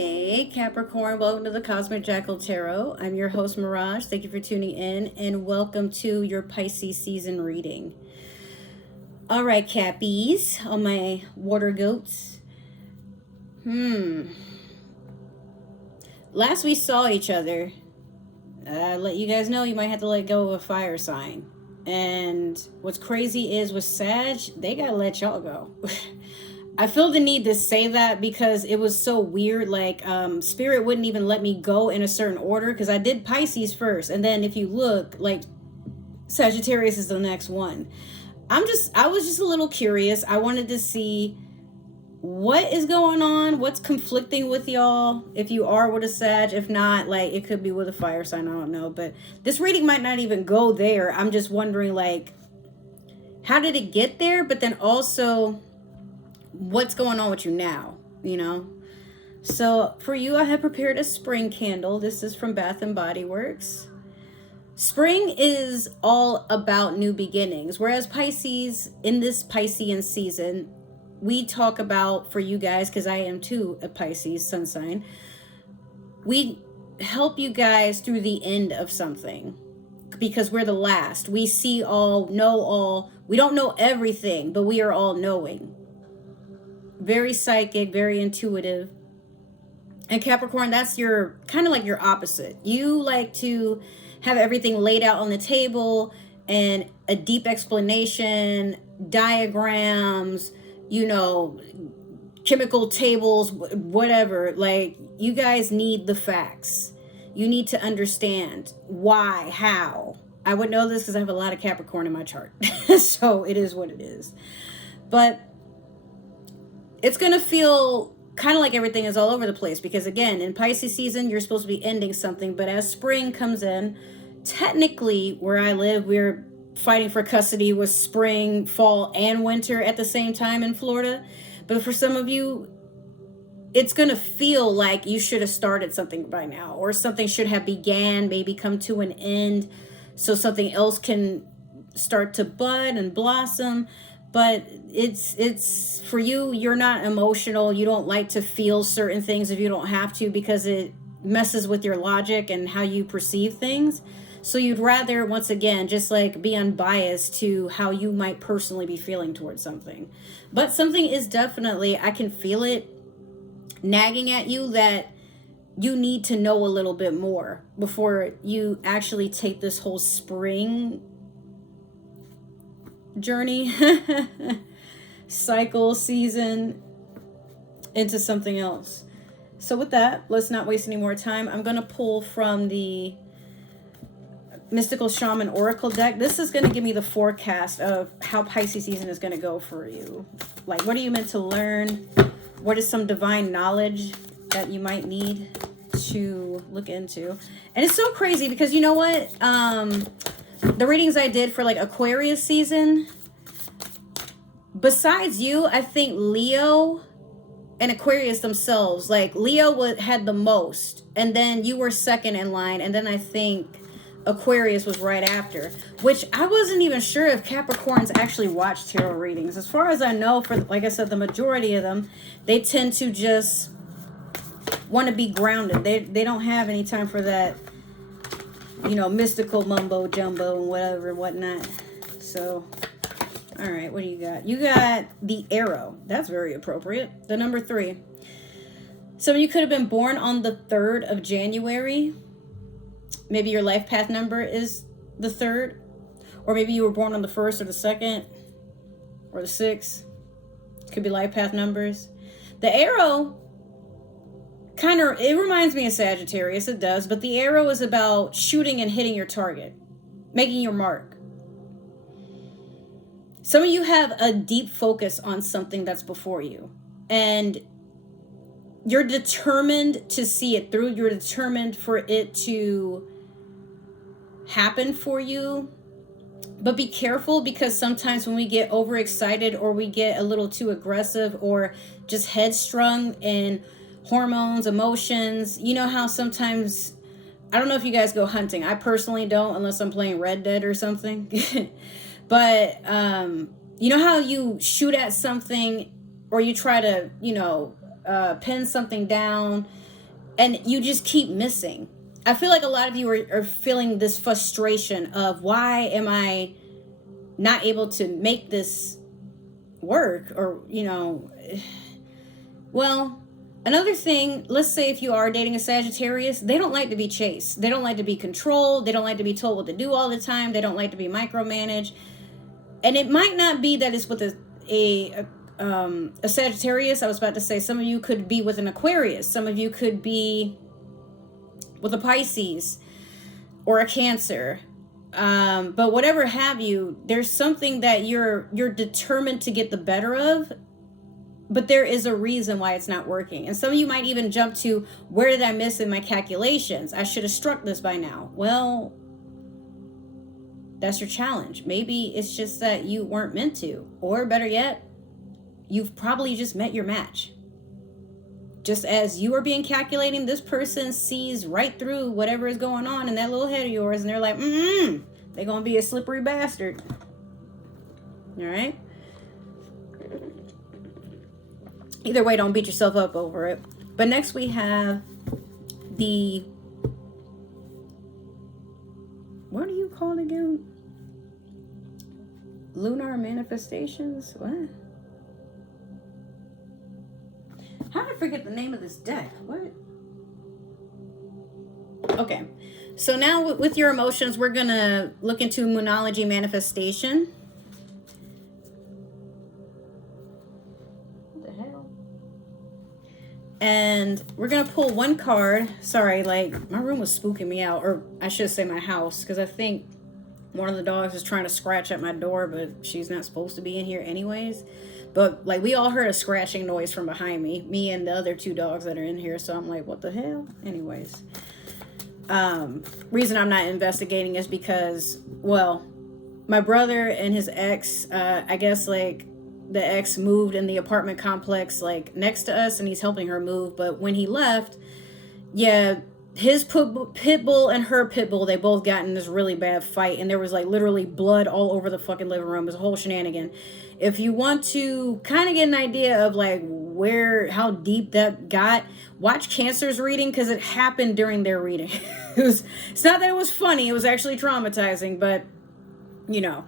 Hey Capricorn, welcome to the Cosmic Jackal Tarot. I'm your host Mirage. Thank you for tuning in and welcome to your Pisces season reading. All right, Cappies, all my water goats. Last we saw each other, let you guys know you might have to let go of a fire sign. And what's crazy is with Sag, they gotta let y'all go. I feel the need to say that because it was so weird. Like, Spirit wouldn't even let me go in a certain order because I did Pisces first. And then if you look, like, Sagittarius is the next one. I was just a little curious. I wanted to see what is going on, what's conflicting with y'all. If you are with a Sag, if not, like, it could be with a fire sign, I don't know. But this reading might not even go there. I'm just wondering, like, how did it get there? But then also, what's going on with you now, you know? So for you, I have prepared a spring candle. This is from Bath and Body Works. Spring is all about new beginnings, whereas Pisces, in this Piscean season, we talk about, for you guys, because I am too a Pisces sun sign, we help you guys through the end of something because we're the last. We see all, know all. We don't know everything, but we are all knowing. Very psychic, very intuitive. And Capricorn, that's your kind of like your opposite. You like to have everything laid out on the table and a deep explanation, diagrams, you know, chemical tables, whatever. Like, you guys need the facts. You need to understand why, how. I would know this because I have a lot of Capricorn in my chart. So it is what it is. But it's going to feel kind of like everything is all over the place because, again, in Pisces season, you're supposed to be ending something. But as spring comes in, technically, where I live, we're fighting for custody with spring, fall, and winter at the same time in Florida. But for some of you, it's going to feel like you should have started something by now, or something should have began, maybe come to an end, so something else can start to bud and blossom. But it's for you, you're not emotional. You don't like to feel certain things if you don't have to because it messes with your logic and how you perceive things. So you'd rather, once again, just like be unbiased to how you might personally be feeling towards something. But something is definitely, I can feel it nagging at you that you need to know a little bit more before you actually take this whole spring journey cycle season into something else. So with that, let's not waste any more time. I'm going to pull from the Mystical Shaman Oracle deck. This is going to give me the forecast of how Pisces season is going to go for you. Like, what are you meant to learn? What is some divine knowledge that you might need to look into? And it's so crazy because, you know what? The readings I did for like Aquarius season, besides you, I think Leo and Aquarius themselves, like Leo had the most, and then you were second in line, and then I think Aquarius was right after, which I wasn't even sure if Capricorns actually watch tarot readings. As far as I know, for, like I said, the majority of them, they tend to just want to be grounded. They don't have any time for that, you know, mystical mumbo jumbo and whatever and whatnot. So, all right, what do you got? You got the arrow. That's very appropriate. The number 3. Some of you could have been born on the 3rd of January. Maybe your life path number is the 3rd. Or maybe you were born on the 1st or the 2nd or the 6th. Could be life path numbers. The arrow it reminds me of Sagittarius, it does, but the arrow is about shooting and hitting your target, making your mark. Some of you have a deep focus on something that's before you, and you're determined to see it through. You're determined for it to happen for you. But be careful, because sometimes when we get overexcited or we get a little too aggressive or just headstrong in hormones, emotions, you know how sometimes, I don't know if you guys go hunting. I personally don't, unless I'm playing Red Dead or something. But you know how you shoot at something, or you try to, pin something down, and you just keep missing. I feel like a lot of you are feeling this frustration of, why am I not able to make this work? Or, you know, well, another thing, let's say if you are dating a Sagittarius, they don't like to be chased. They don't like to be controlled. They don't like to be told what to do all the time. They don't like to be micromanaged. And it might not be that it's with a Sagittarius. I was about to say, some of you could be with an Aquarius. Some of you could be with a Pisces or a Cancer. But whatever have you, there's something that you're determined to get the better of, but there is a reason why it's not working. And some of you might even jump to, where did I miss in my calculations? I should have struck this by now. Well, that's your challenge. Maybe it's just that you weren't meant to, or better yet, you've probably just met your match. Just as you are being calculating, this person sees right through whatever is going on in that little head of yours, and they're like, they're gonna be a slippery bastard. All right? Either way, don't beat yourself up over it. But next we have the, what do you call it again? Lunar manifestations? What? How did I forget the name of this deck? What? Okay. So now with your emotions, we're going to look into Moonology manifestation. What the hell? And we're going to pull one card. Sorry, like, my room was spooking me out. Or I should say my house, because I think one of the dogs is trying to scratch at my door, but she's not supposed to be in here anyways. But, like, we all heard a scratching noise from behind me and the other two dogs that are in here. So I'm like, what the hell? Anyways. Reason I'm not investigating is because, well, my brother and his ex, I guess, like, the ex moved in the apartment complex, like, next to us, and he's helping her move. But when he left, yeah, his pit bull and her pit bull, they both got in this really bad fight. And there was, like, literally blood all over the fucking living room. It was a whole shenanigan. If you want to kind of get an idea of, like, how deep that got, watch Cancer's reading, because it happened during their reading. It's not that it was funny, it was actually traumatizing, but, you know,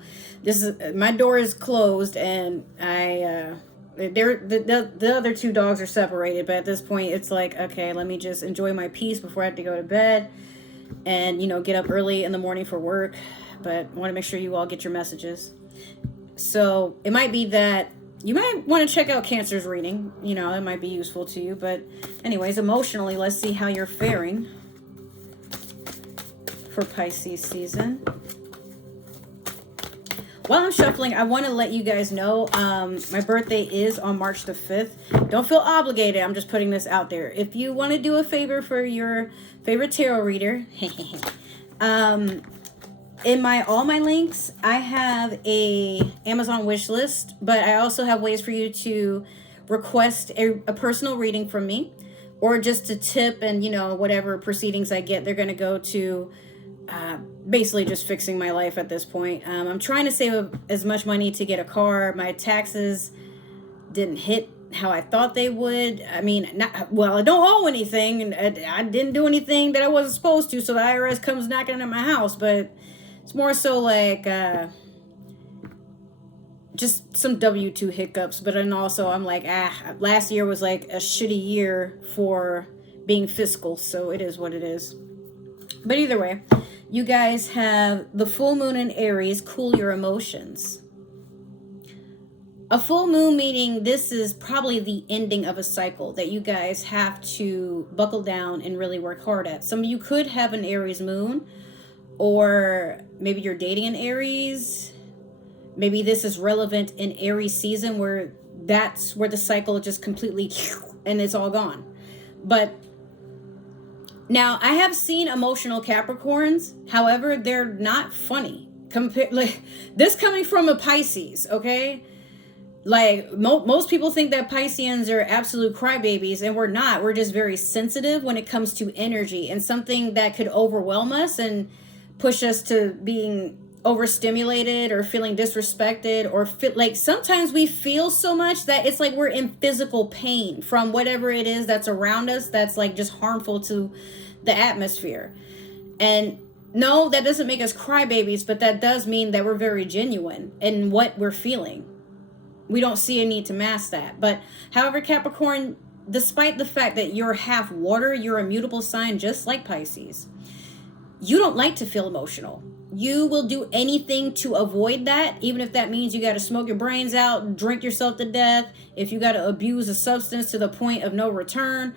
my door is closed, and the other two dogs are separated, but at this point, it's like, okay, let me just enjoy my peace before I have to go to bed, and, you know, get up early in the morning for work, but I want to make sure you all get your messages. So it might be that you might want to check out Cancer's reading. You know, it might be useful to you. But anyways, emotionally, let's see how you're faring for Pisces season. While I'm shuffling, I want to let you guys know my birthday is on March the 5th. Don't feel obligated. I'm just putting this out there. If you want to do a favor for your favorite tarot reader, in all my links, I have a Amazon wish list, but I also have ways for you to request a personal reading from me, or just a tip, and, you know, whatever proceedings I get, they're going to go to basically just fixing my life at this point. I'm trying to save as much money to get a car. My taxes didn't hit how I thought they would. I mean, I don't owe anything, and I didn't do anything that I wasn't supposed to, so the IRS comes knocking at my house, but it's more so like just some W-2 hiccups. But then also I'm like, last year was like a shitty year for being fiscal, so it is what it is. But either way, you guys have the full moon in Aries. Cool your emotions. A full moon meaning this is probably the ending of a cycle that you guys have to buckle down and really work hard at. Some of you could have an Aries moon, or maybe you're dating an Aries. Maybe this is relevant in Aries season, where that's where the cycle just completely and it's all gone. But now I have seen emotional Capricorns. However, they're not funny. Like this coming from a Pisces, okay? Like most people think that Pisceans are absolute crybabies, and we're not. We're just very sensitive when it comes to energy, and something that could overwhelm us and push us to being overstimulated or feeling disrespected, or like sometimes we feel so much that it's like we're in physical pain from whatever it is that's around us that's like just harmful to the atmosphere. And no, that doesn't make us crybabies, but that does mean that we're very genuine in what we're feeling. We don't see a need to mask that. But however, Capricorn, despite the fact that you're half water, you're a mutable sign just like Pisces. You don't like to feel emotional. You will do anything to avoid that, even if that means you got to smoke your brains out, drink yourself to death, if you got to abuse a substance to the point of no return,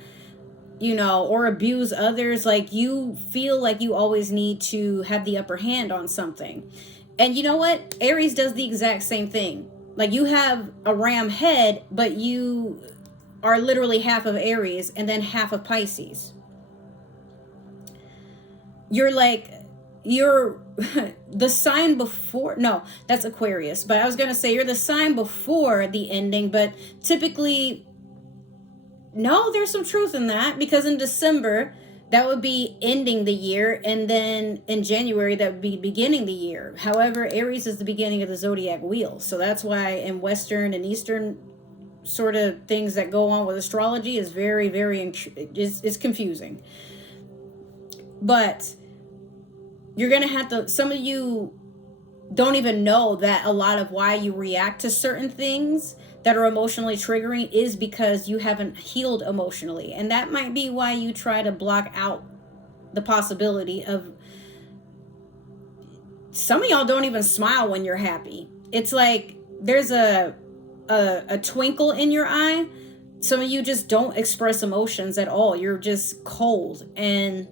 you know, or abuse others. Like, you feel like you always need to have the upper hand on something. And you know what? Aries does the exact same thing. Like, you have a ram head, but you are literally half of Aries and then half of Pisces. You're the sign before, no, that's Aquarius, but I was going to say you're the sign before the ending, but typically, no, there's some truth in that, because in December, that would be ending the year, and then in January, that would be beginning the year. However, Aries is the beginning of the zodiac wheel, so that's why in Western and Eastern sort of things that go on with astrology is very, very, it's confusing. But you're going to have to, some of you don't even know that a lot of why you react to certain things that are emotionally triggering is because you haven't healed emotionally. And that might be why you try to block out the possibility of, some of y'all don't even smile when you're happy. It's like there's a twinkle in your eye. Some of you just don't express emotions at all. You're just cold, and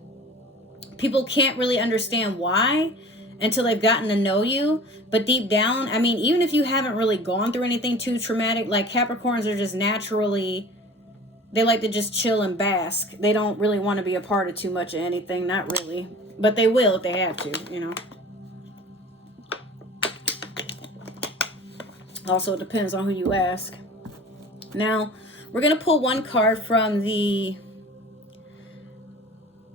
people can't really understand why until they've gotten to know you. But deep down, I mean, even if you haven't really gone through anything too traumatic, like Capricorns are just naturally, they like to just chill and bask. They don't really want to be a part of too much of anything. Not really. But they will if they have to, you know. Also, it depends on who you ask. Now, we're going to pull one card from the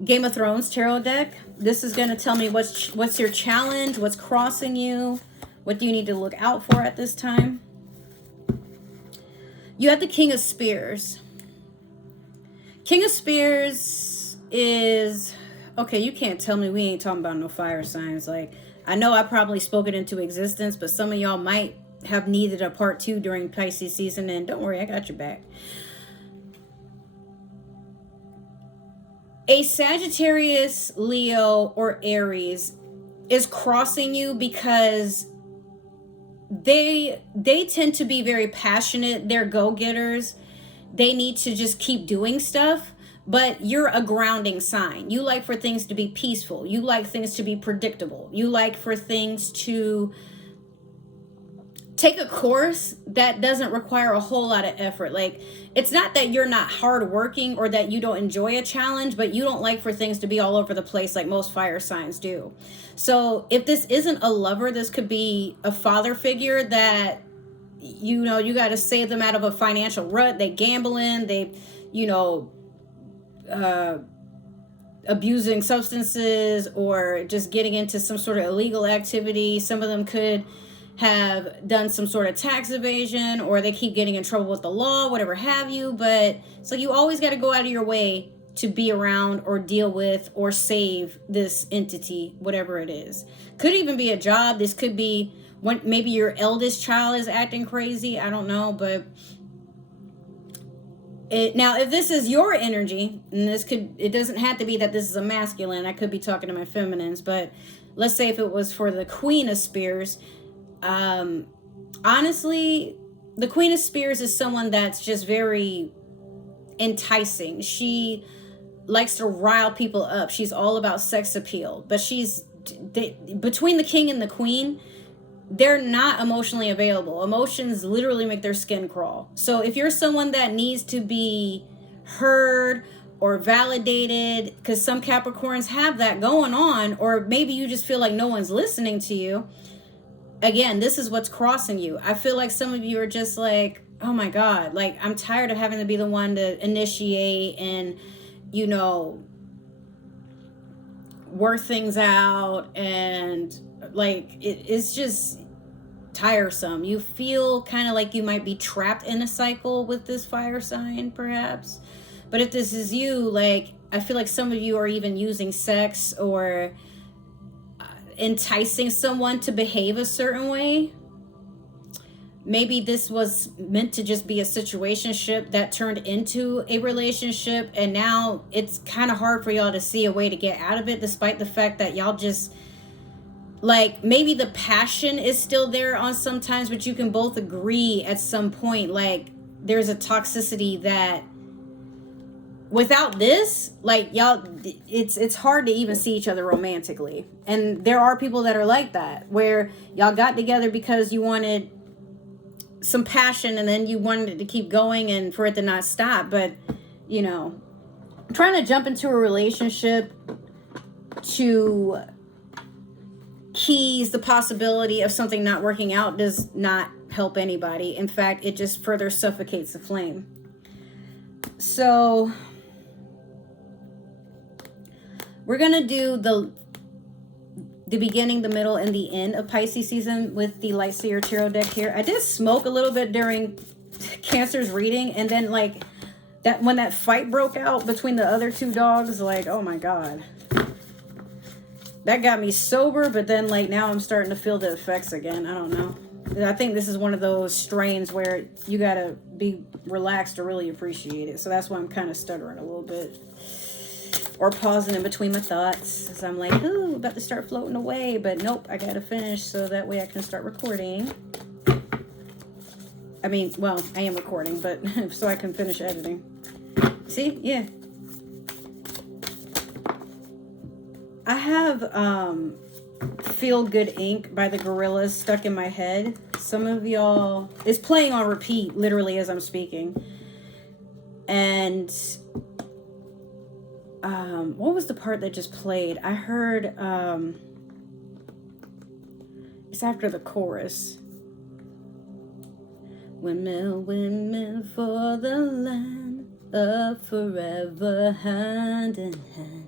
Game of Thrones tarot deck. This is going to tell me what's your challenge, what's crossing you, what do you need to look out for at this time. You have the King of Spears. King of Spears is, okay, you can't tell me we ain't talking about no fire signs. Like, I know I probably spoke it into existence, but some of y'all might have needed a part 2 during Pisces season, and don't worry, I got your back. A Sagittarius, Leo, or Aries is crossing you because they tend to be very passionate. They're go-getters. They need to just keep doing stuff, but you're a grounding sign. You like for things to be peaceful. You like things to be predictable. You like for things to take a course that doesn't require a whole lot of effort. Like, it's not that you're not hardworking or that you don't enjoy a challenge, but you don't like for things to be all over the place like most fire signs do. So if this isn't a lover, this could be a father figure that, you know, you got to save them out of a financial rut. They gambling, they, you know, abusing substances or just getting into some sort of illegal activity. Some of them could have done some sort of tax evasion, or they keep getting in trouble with the law, whatever have you. But so you always got to go out of your way to be around or deal with or save this entity, whatever it is. Could even be a job. This could be when maybe your eldest child is acting crazy. I don't know, but now if this is your energy, and it doesn't have to be that this is a masculine. I could be talking to my feminines, but let's say if it was for the Queen of Spears. Honestly, the Queen of Spears is someone that's just very enticing. She likes to rile people up. She's all about sex appeal, but between the king and the queen, they're not emotionally available. Emotions literally make their skin crawl. So if you're someone that needs to be heard or validated, because some Capricorns have that going on, or maybe you just feel like no one's listening to you, again, this is what's crossing you. I feel like some of you are just like, oh my God, like, I'm tired of having to be the one to initiate and, you know, work things out and like, it's just tiresome. You feel kind of like you might be trapped in a cycle with this fire sign, perhaps. But if this is you, like, I feel like some of you are even using sex or enticing someone to behave a certain way. Maybe this was meant to just be a situationship that turned into a relationship, and now it's kind of hard for y'all to see a way to get out of it, despite the fact that y'all just, like, maybe the passion is still there on sometimes, but you can both agree at some point, like, there's a toxicity that without this, like, y'all, it's hard to even see each other romantically. And there are people that are like that, where y'all got together because you wanted some passion and then you wanted it to keep going and for it to not stop. But, you know, trying to jump into a relationship to keys the possibility of something not working out does not help anybody. In fact, it just further suffocates the flame. So we're gonna do the beginning, the middle, and the end of Pisces season with the Light Seer Tarot deck here. I did smoke a little bit during Cancer's reading, and then, like, that when that fight broke out between the other two dogs, like, oh my god, that got me sober. But then, like, now I'm starting to feel the effects again. I don't know. I think this is one of those strains where you gotta be relaxed to really appreciate it. So that's why I'm kind of stuttering a little bit, or pausing in between my thoughts, as I'm like, ooh, about to start floating away, but nope, I gotta finish so that way I can start recording. I mean, well, I am recording, but so I can finish editing. See? Yeah. I have Feel Good Ink by the Gorillas stuck in my head. Some of y'all, it's playing on repeat literally as I'm speaking. And what was the part that just played? I heard it's after the chorus. Windmill, windmill for the land of forever, hand in hand.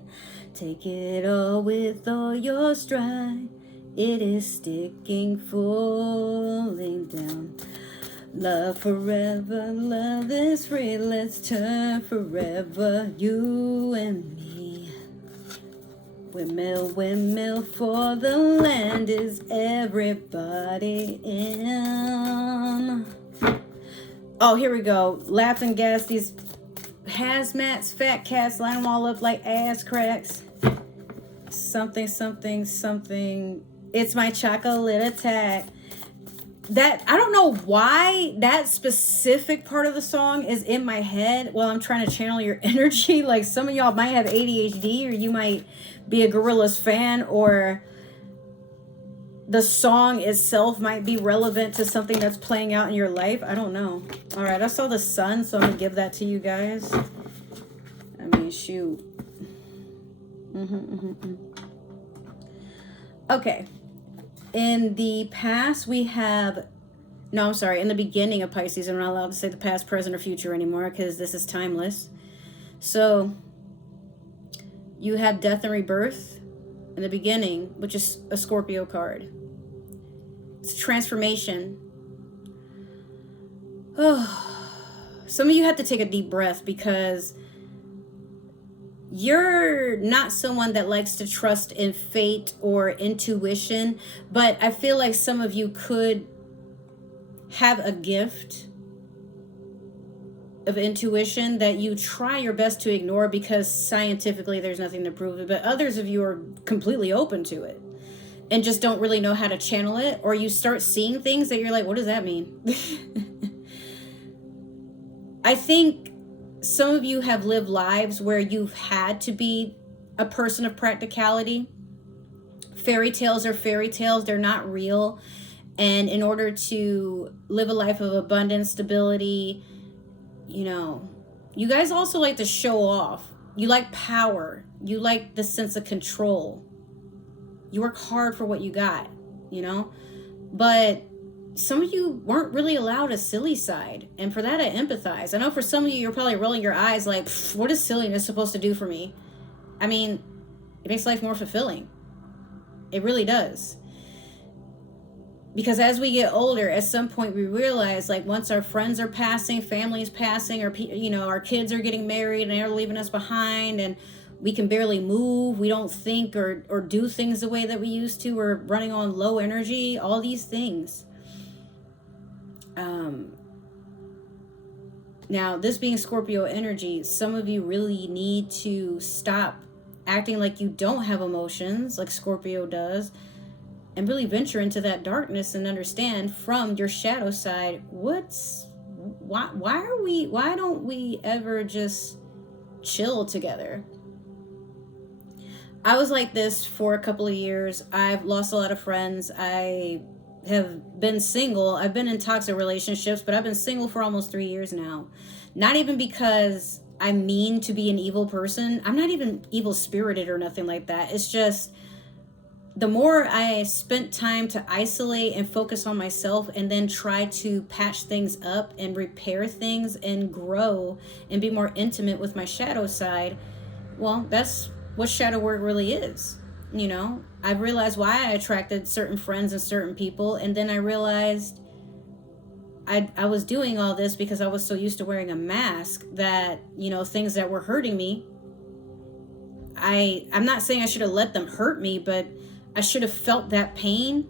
Take it all with all your stride. It is sticking, falling down. Love forever, love is free. Let's turn forever, you and me. Windmill, windmill for the land. Is everybody in? Oh, here we go. Laughing gas, these hazmats, fat cats, line them all up like ass cracks. Something, something, something. It's my chocolate attack. That, I don't know why that specific part of the song is in my head while I'm trying to channel your energy. Like, some of y'all might have ADHD, or you might be a Gorillaz fan, or the song itself might be relevant to something that's playing out in your life. I don't know. All right, I saw the sun, so I'm gonna give that to you guys. I mean, shoot. Okay. In the past, we have... No, I'm sorry. In the beginning of Pisces, I'm not allowed to say the past, present, or future anymore because this is timeless. So, you have Death and Rebirth in the beginning, which is a Scorpio card. It's transformation. Oh, some of you have to take a deep breath because you're not someone that likes to trust in fate or intuition, but I feel like some of you could have a gift of intuition that you try your best to ignore because scientifically there's nothing to prove it, but others of you are completely open to it and just don't really know how to channel it, or you start seeing things that you're like, what does that mean? I think some of you have lived lives where you've had to be a person of practicality. Fairy tales are fairy tales. They're not real. And in order to live a life of abundance, stability, you know, you guys also like to show off. You like power. You like the sense of control. You work hard for what you got, you know. But some of you weren't really allowed a silly side, and for that I empathize. I know for some of you, you're probably rolling your eyes like, what is silliness supposed to do for me? I mean, it makes life more fulfilling. It really does. Because as we get older, at some point we realize, like, once our friends are passing, family is passing, or our kids are getting married and they're leaving us behind, and we can barely move, we don't think or do things the way that we used to, we're running on low energy, all these things. Now, this being Scorpio energy, some of you really need to stop acting like you don't have emotions, like Scorpio does, and really venture into that darkness and understand from your shadow side, why don't we ever just chill together? I was like this for a couple of years. I've lost a lot of friends. I have been single. I've been in toxic relationships, but I've been single for almost 3 years now. Not even because I mean to be an evil person. I'm not even evil spirited or nothing like that. It's just the more I spent time to isolate and focus on myself and then try to patch things up and repair things and grow and be more intimate with my shadow side, well, that's what shadow work really is. I've realized why I attracted certain friends and certain people, and then I realized I was doing all this because I was so used to wearing a mask that, things that were hurting me, I'm not saying I should have let them hurt me, but I should have felt that pain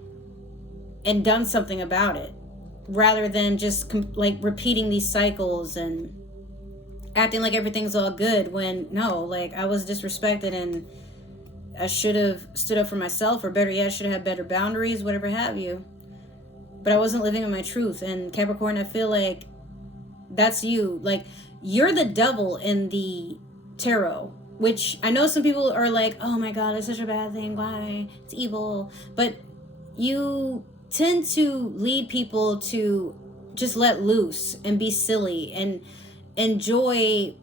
and done something about it, rather than just repeating these cycles and acting like everything's all good when no, like, I was disrespected and I should have stood up for myself, or better yet, I should have had better boundaries, whatever have you. But I wasn't living in my truth. And Capricorn, I feel like that's you. Like, you're the devil in the tarot, which I know some people are like, oh my God, it's such a bad thing. Why? It's evil. But you tend to lead people to just let loose and be silly and enjoy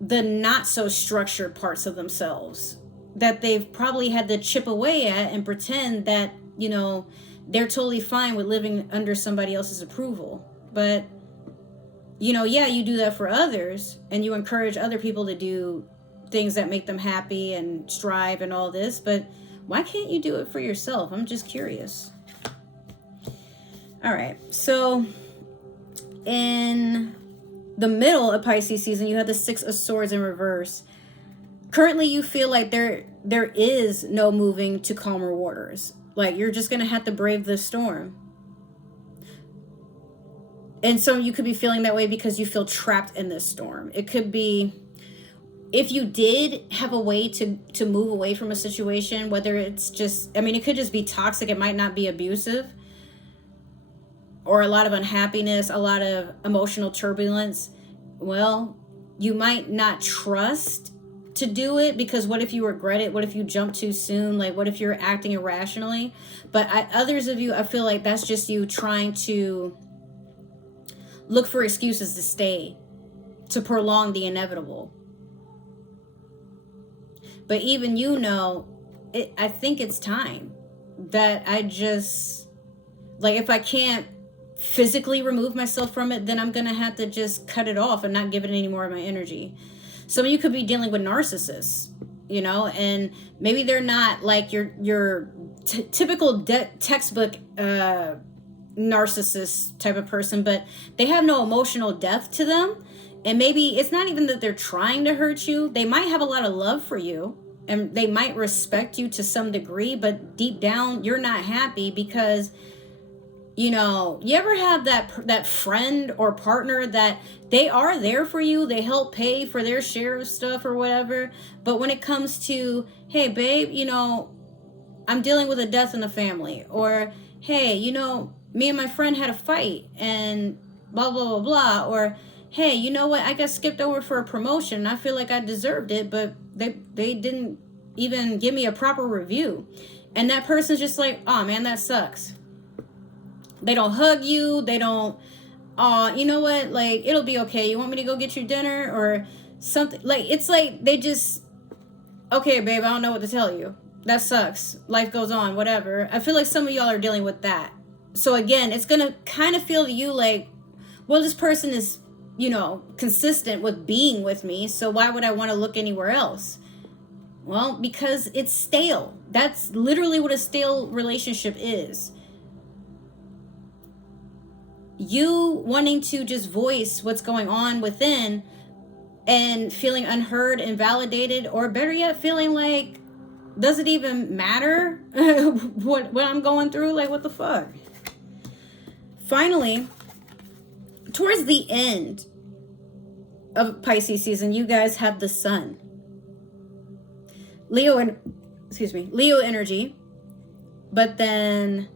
the not so structured parts of themselves that they've probably had to chip away at and pretend that, they're totally fine with living under somebody else's approval. But, yeah, you do that for others and you encourage other people to do things that make them happy and strive and all this, but why can't you do it for yourself? I'm just curious. All right, so in the middle of Pisces season, you have the Six of Swords in reverse. Currently, you feel like there is no moving to calmer waters. Like, you're just going to have to brave the storm. And so you could be feeling that way because you feel trapped in this storm. It could be, if you did have a way to move away from a situation, whether it's just, it could just be toxic. It might not be abusive. Or a lot of unhappiness, a lot of emotional turbulence. Well, you might not trust to do it, because what if you regret it? What if you jump too soon? Like, what if you're acting irrationally? But others of you, I feel like that's just you trying to look for excuses to stay, to prolong the inevitable. But even I think it's time that I just, like, if I can't physically remove myself from it, then I'm going to have to just cut it off and not give it any more of my energy. Some of you could be dealing with narcissists, and maybe they're not like your typical textbook narcissist type of person, but they have no emotional depth to them. And maybe it's not even that they're trying to hurt you. They might have a lot of love for you and they might respect you to some degree, but deep down you're not happy because, you ever have that friend or partner that they are there for you, they help pay for their share of stuff or whatever, but when it comes to, hey babe, I'm dealing with a death in the family, or hey, me and my friend had a fight and blah blah blah blah, or hey, you know what, I got skipped over for a promotion and I feel like I deserved it, but they didn't even give me a proper review, and that person's just like, oh man, that sucks. They don't hug you. They don't, you know what? Like, it'll be okay. You want me to go get you dinner or something? Like, it's like they just, okay, babe, I don't know what to tell you. That sucks. Life goes on, whatever. I feel like some of y'all are dealing with that. So again, it's going to kind of feel to you like, well, this person is, consistent with being with me. So why would I want to look anywhere else? Well, because it's stale. That's literally what a stale relationship is. you wanting to just voice what's going on within and feeling unheard and validated, or better yet, feeling like, does it even matter what I'm going through? Like, what the fuck? Finally, towards the end of Pisces season, you guys have the sun. Leo energy, but then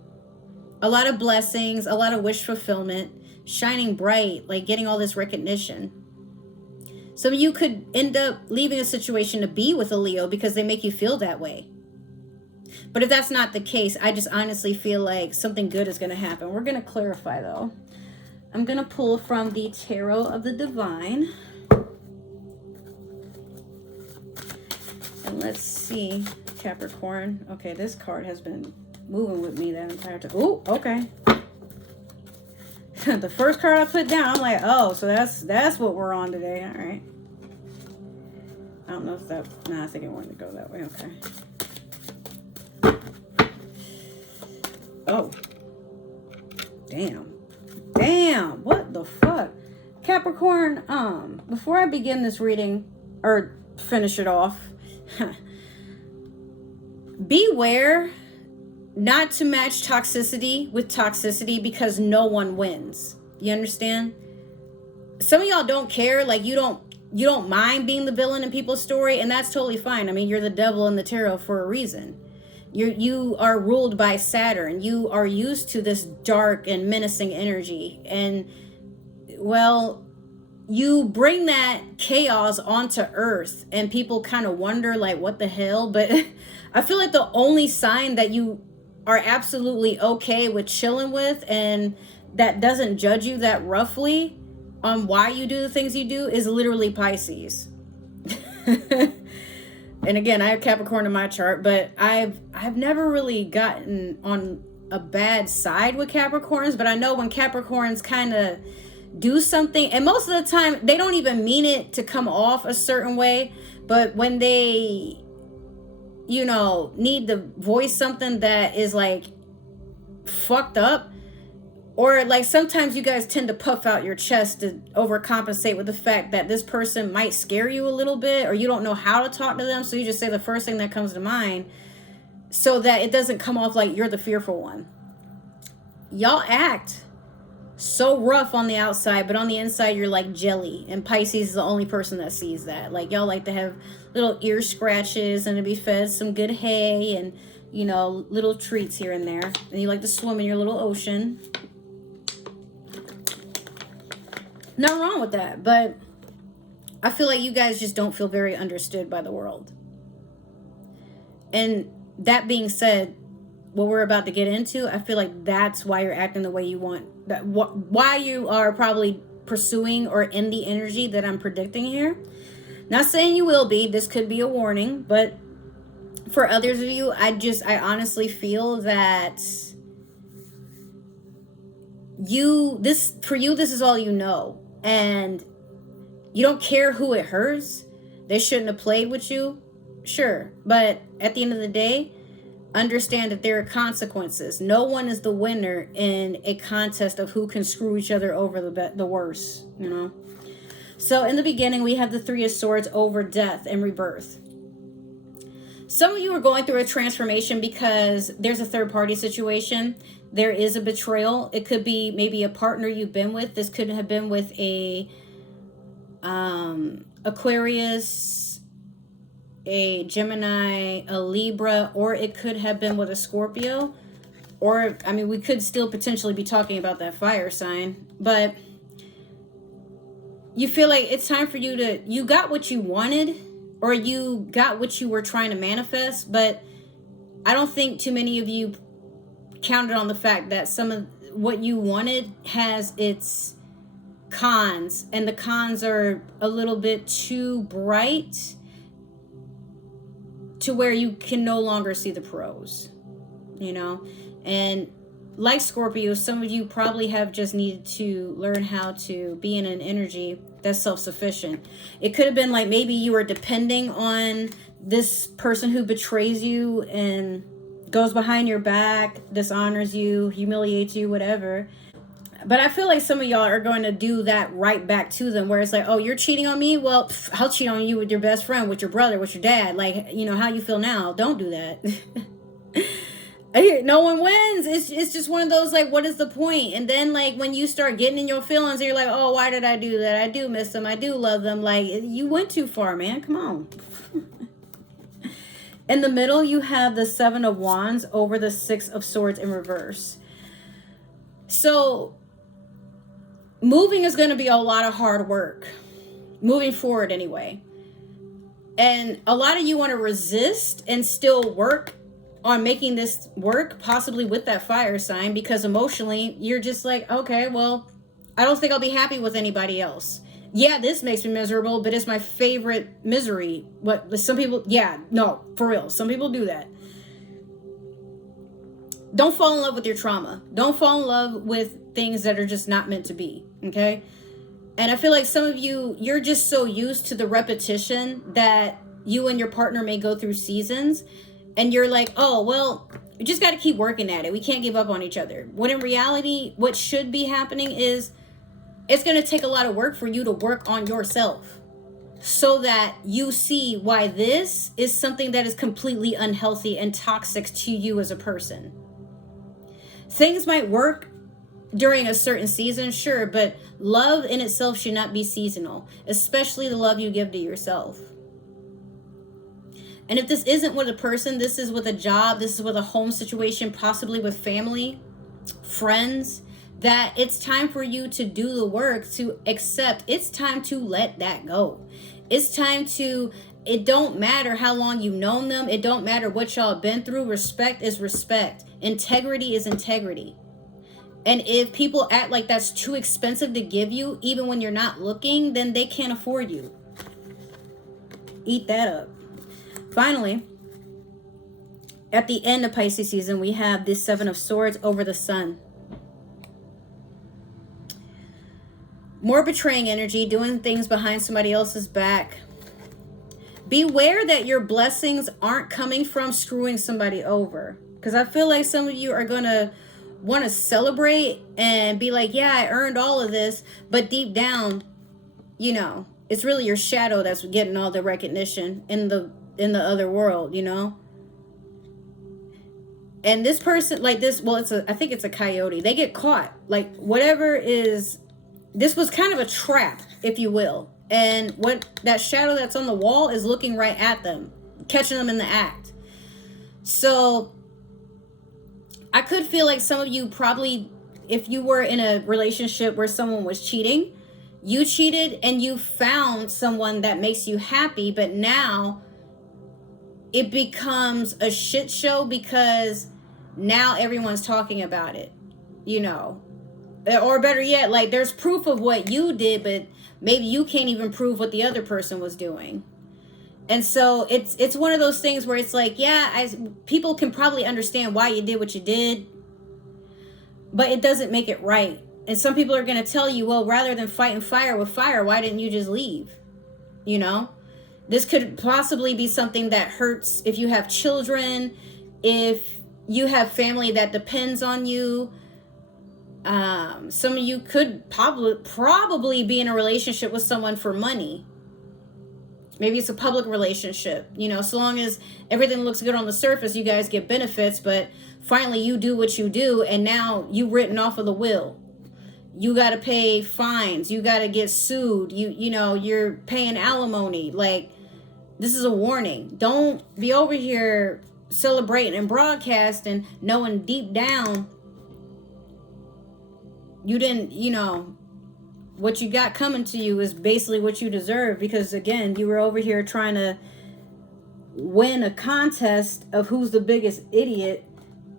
a lot of blessings, a lot of wish fulfillment, shining bright, like getting all this recognition. Some of you could end up leaving a situation to be with a Leo because they make you feel that way. But if that's not the case, I just honestly feel like something good is going to happen. We're going to clarify, though. I'm going to pull from the Tarot of the Divine. And let's see, Capricorn. Okay, this card has been moving with me that entire time. Oh, okay. The first card I put down, I'm like, oh, so that's what we're on today. All right. I don't know if that... Nah, I think it wanted to go that way. Okay. Oh. Damn. What the fuck? Capricorn, before I begin this reading, or finish it off, beware not to match toxicity with toxicity, because no one wins. You understand? Some of y'all don't care. Like, you don't mind being the villain in people's story, and that's totally fine. I mean, you're the devil in the tarot for a reason. You are ruled by Saturn. You are used to this dark and menacing energy. And, well, you bring that chaos onto Earth, and people kind of wonder, like, what the hell? But I feel like the only sign that you are absolutely okay with chilling with, and that doesn't judge you that roughly on why you do the things you do, is literally Pisces. And again, I have Capricorn in my chart, but I've never really gotten on a bad side with Capricorns, but I know when Capricorns kind of do something, and most of the time they don't even mean it to come off a certain way, but when they, you know, need to voice something that is like fucked up, or like sometimes you guys tend to puff out your chest to overcompensate with the fact that this person might scare you a little bit, or you don't know how to talk to them, so you just say the first thing that comes to mind so that it doesn't come off like you're the fearful one. Y'all act so rough on the outside, but on the inside you're like jelly, and Pisces is the only person that sees that. Like, y'all like to have little ear scratches and to be fed some good hay and, you know, little treats here and there, and you like to swim in your little ocean. Nothing wrong with that, but I feel like you guys just don't feel very understood by the world. And that being said, what we're about to get into, I feel like that's why you're acting the way you want. That why you are probably pursuing or in the energy that I'm predicting here. Not saying you will be. This could be a warning, but for others of you, I honestly feel that this is all you know, and you don't care who it hurts. They shouldn't have played with you, sure, but at the end of the day, understand that there are consequences. No one is the winner in a contest of who can screw each other over the worst, you know. So in the beginning, we have the Three of Swords over death and rebirth. Some of you are going through a transformation because there's a third party situation. There is a betrayal. It could be maybe a partner you've been with. This could have been with a Aquarius, a Gemini, a Libra, or it could have been with a Scorpio. Or, I mean, we could still potentially be talking about that fire sign. But you feel like it's time for you got what you wanted, or you got what you were trying to manifest. But I don't think too many of you counted on the fact that some of what you wanted has its cons, and the cons are a little bit too bright to where you can no longer see the pros, you know. And like Scorpio, some of you probably have just needed to learn how to be in an energy that's self-sufficient. It could have been like maybe you were depending on this person who betrays you and goes behind your back, dishonors you, humiliates you, whatever. But I feel like some of y'all are going to do that right back to them, where it's like, oh, you're cheating on me? Well, I'll cheat on you with your best friend, with your brother, with your dad. Like, you know, how you feel now. Don't do that. No one wins. It's just one of those, like, what is the point? And then, like, when you start getting in your feelings, you're like, oh, why did I do that? I do miss them. I do love them. Like, you went too far, man. Come on. In the middle, you have the Seven of Wands over the Six of Swords in reverse. So moving is going to be a lot of hard work. Moving forward anyway. And a lot of you want to resist and still work on making this work, possibly with that fire sign, because emotionally you're just like, okay, well, I don't think I'll be happy with anybody else. Yeah, this makes me miserable, but it's my favorite misery. What some people, yeah, no, for real, some people do that. Don't fall in love with your trauma. Don't fall in love with things that are just not meant to be, okay? And I feel like some of you, you're just so used to the repetition that you and your partner may go through seasons. And you're like, oh, well, we just got to keep working at it. We can't give up on each other. When in reality, what should be happening is it's going to take a lot of work for you to work on yourself so that you see why this is something that is completely unhealthy and toxic to you as a person. Things might work during a certain season, sure, but love in itself should not be seasonal, especially the love you give to yourself. And if this isn't with a person, this is with a job, this is with a home situation, possibly with family, friends, that it's time for you to do the work, to accept. It's time to let that go. It's time to, it don't matter how long you've known them. It don't matter what y'all been through. Respect is respect. Integrity is integrity. And if people act like that's too expensive to give you, even when you're not looking, then they can't afford you. Eat that up. Finally, at the end of Pisces season, we have this Seven of Swords over the Sun. More betraying energy, doing things behind somebody else's back. Beware that your blessings aren't coming from screwing somebody over. Because I feel like some of you are going to want to celebrate and be like, yeah, I earned all of this. But deep down, you know, it's really your shadow that's getting all the recognition in the other world, you know. And this person, like this, well, I think it's a coyote. They get caught, like whatever is, this was kind of a trap, if you will. And what that shadow that's on the wall is looking right at them, catching them in the act. So I could feel like some of you probably, if you were in a relationship where someone was cheating, you cheated and you found someone that makes you happy, but now it becomes a shit show because now everyone's talking about it, you know. Or better yet, like there's proof of what you did, but maybe you can't even prove what the other person was doing. And so it's one of those things where it's like, yeah, people can probably understand why you did what you did, but it doesn't make it right. And some people are going to tell you, well, rather than fighting fire with fire, why didn't you just leave? You know? This could possibly be something that hurts if you have children, if you have family that depends on you. Some of you could probably be in a relationship with someone for money. Maybe it's a public relationship. You know, so long as everything looks good on the surface, you guys get benefits, but finally you do what you do, and now you written off of the will. You got to pay fines. You got to get sued. You know, you're paying alimony. Like, this is a warning. Don't be over here celebrating and broadcasting, knowing deep down you didn't, you know, what you got coming to you is basically what you deserve. Because, again, you were over here trying to win a contest of who's the biggest idiot,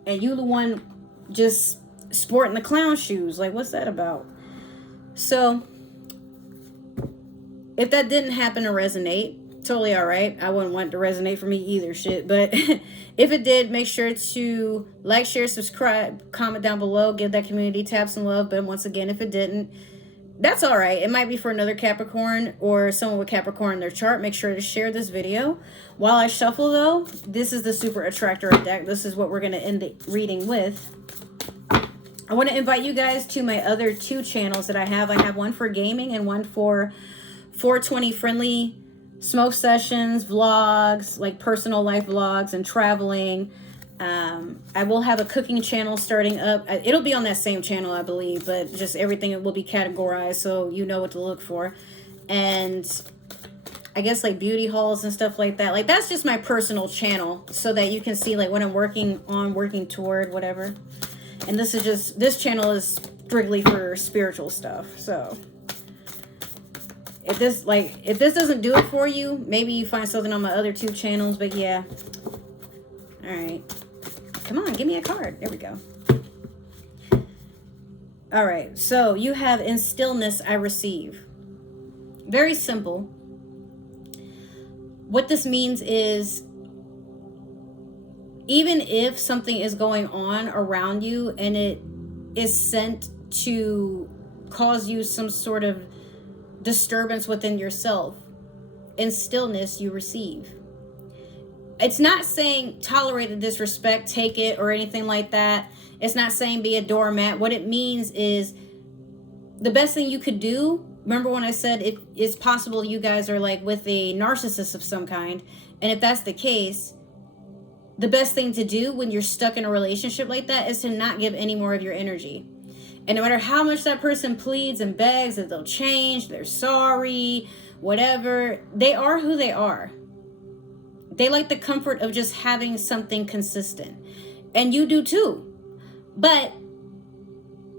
and you the one just sporting the clown shoes. Like, what's that about? So if that didn't happen to resonate, totally all right. I wouldn't want it to resonate for me either, shit. But if it did, make sure to like, share, subscribe, comment down below, give that community tab some love. But once again, if it didn't, that's all right. It might be for another Capricorn or someone with Capricorn in their chart. Make sure to share this video. While I shuffle, though, this is the Super Attractor deck. This is what we're going to end the reading with. I want to invite you guys to my other 2 channels that I have. I have one for gaming and one for 420 friendly smoke sessions, vlogs, like personal life vlogs and traveling. I will have a cooking channel starting up. It'll be on that same channel, I believe, but just everything will be categorized so you know what to look for. And I guess like beauty hauls and stuff like that. Like that's just my personal channel so that you can see like what I'm working toward, whatever. And this channel is strictly for spiritual stuff. So if this doesn't do it for you, maybe you find something on my other 2 channels. But yeah. All right. Come on, give me a card. There we go. All right. So you have in stillness I receive. Very simple. What this means is, even if something is going on around you and it is sent to cause you some sort of disturbance within yourself, in stillness you receive. It's not saying tolerate the disrespect, take it, or anything like that. It's not saying be a doormat. What it means is the best thing you could do. Remember when I said it's possible you guys are like with a narcissist of some kind, and if that's the case, the best thing to do when you're stuck in a relationship like that is to not give any more of your energy. And no matter how much that person pleads and begs that they'll change, they're sorry, whatever, they are who they are. They like the comfort of just having something consistent. And you do too. But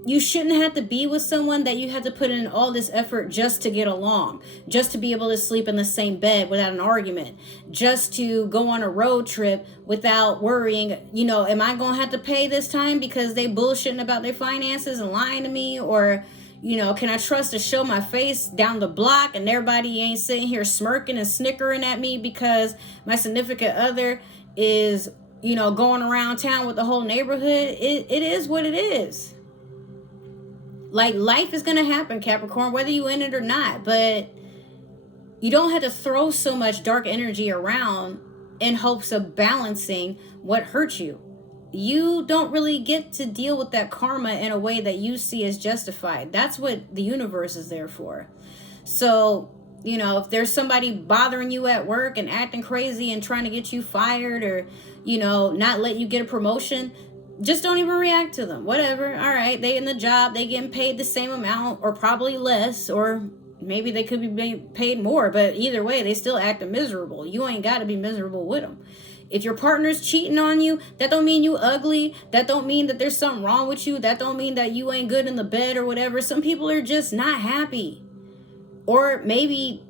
you shouldn't have to be with someone that you have to put in all this effort just to get along, just to be able to sleep in the same bed without an argument, just to go on a road trip without worrying, am I going to have to pay this time because they bullshitting about their finances and lying to me? Or, can I trust to show my face down the block and everybody ain't sitting here smirking and snickering at me because my significant other is, going around town with the whole neighborhood? It is what it is. Like, life is going to happen, Capricorn, whether you in it or not. But you don't have to throw so much dark energy around in hopes of balancing what hurt you. You don't really get to deal with that karma in a way that you see as justified. That's what the universe is there for. So, if there's somebody bothering you at work and acting crazy and trying to get you fired or, not let you get a promotion, just don't even react to them. Whatever. All right. They in the job. They getting paid the same amount or probably less, or maybe they could be paid more. But either way, they still acting miserable. You ain't got to be miserable with them. If your partner's cheating on you, that don't mean you ugly. That don't mean that there's something wrong with you. That don't mean that you ain't good in the bed or whatever. Some people are just not happy. Or maybe,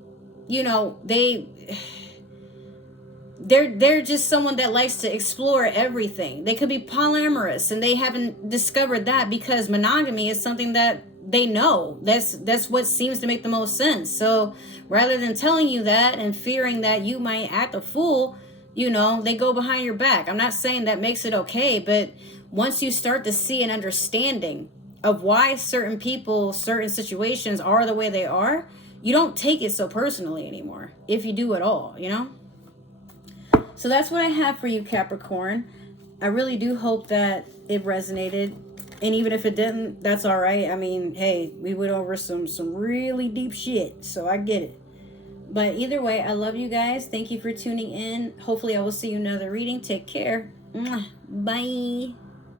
they're just someone that likes to explore everything. They could be polyamorous and they haven't discovered that because monogamy is something that they know. That's what seems to make the most sense. So rather than telling you that and fearing that you might act a fool, they go behind your back. I'm not saying that makes it okay, but once you start to see an understanding of why certain people, certain situations are the way they are, you don't take it so personally anymore, if you do at all, So that's what I have for you, Capricorn. I really do hope that it resonated. And even if it didn't, that's all right. I mean, hey, we went over some really deep shit, so I get it. But either way, I love you guys. Thank you for tuning in. Hopefully I will see you in another reading. Take care. Bye.